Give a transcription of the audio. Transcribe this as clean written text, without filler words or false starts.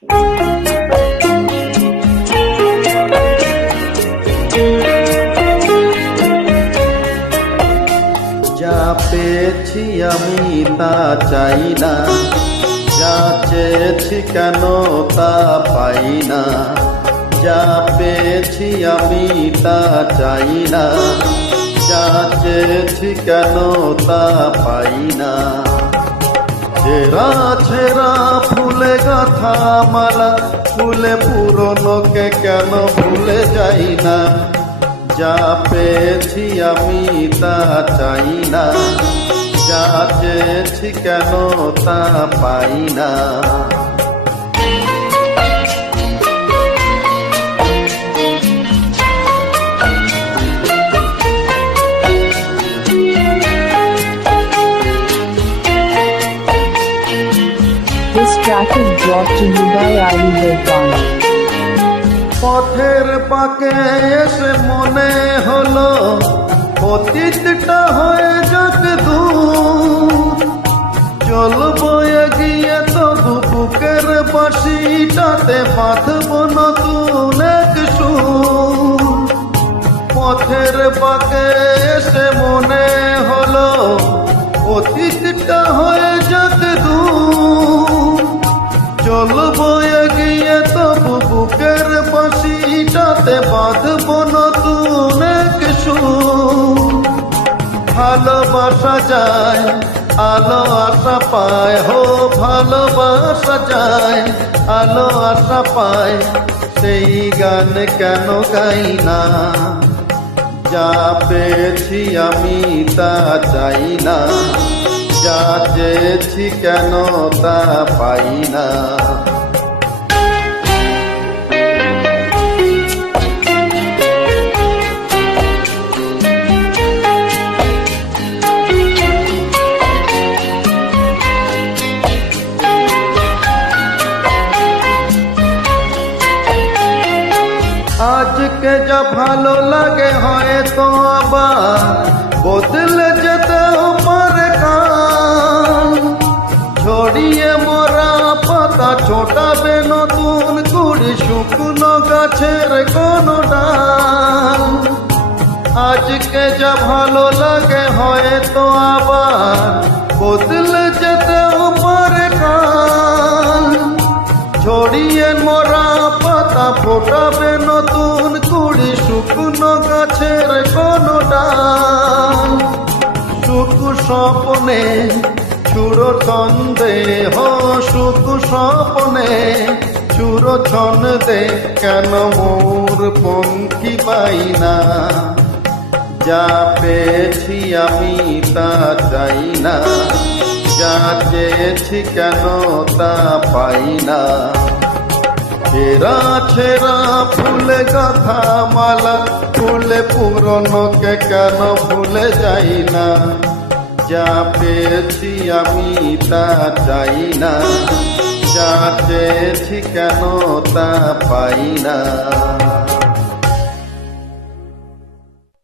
যা পেয়েছি আমি তা চাই না, যা চেয়েছি কেন তা পাই না। যা পেয়েছি আমি তা চাই না, যা চেয়েছি কেন তা পাই না। ছেঁড়া ছেঁড়া ফুলে গাঁথা মালা, ফুলে পুরনোকে কেন ভুলে যাই না। যা পেয়েছি আমি তা চাই না, যা চেয়েছি কেন তা পাই না। This track is brought to you by Ali Irfan. পথের পাকে এসে মনে হলো অতীতটা হয়ে যাক দূর। চলবো এগিয়ে তবু বুকের বাঁশিটাতে বাঁধব নতুন এক সুর। পথের পাকে এসে মনে হলো অতীতটা হয়ে যাক দূর। চলবো এগিয়ে তবু বুকের বাঁশিটাতে বাঁধব নতুন এক সুর। ভালোবাসা যায় আলো আশা পায়, হো ভালোবাসা যায় আলো আশা পায়। সেই গান কেন গাই না, যা পেয়েছি আমি তা চাই না, যা চেয়েছি কেন তা পাই না। আজকে যা ভালো লাগে হয়তো আবার বদলে যেতেও পারে কাল। ছড়িয়ে মরা পাতা ছোটাবে নতুন কুড়ি, শুকনো গাছের কোনো ডাল। আজকে যা ভালো লাগে হয়তো আবার বদলে যেতেও পারে কাল। ছড়িয়ে মরা পাতা ফোটাবে নতুন কুড়ি, শুকনো গাছের কোনো ডাল। সুখ স্বপ্নে ছুড়ো ছন্দে, হো সুখ স্বপ্নে ছুড়ো ছন্দে কেন মোর পঙ্খী পাই না। যা পেয়েছি আমি তা চাই না, যা চেয়েছি কেন তা পাই না। ছেঁড়া ছেঁড়া ফুলে গাঁথা মালা, ফুলে পুরনোকে কেন ভুলে যাই না। যা পেয়েছি আমি তা চাই না, যা চেয়েছি কেন তা পাই না।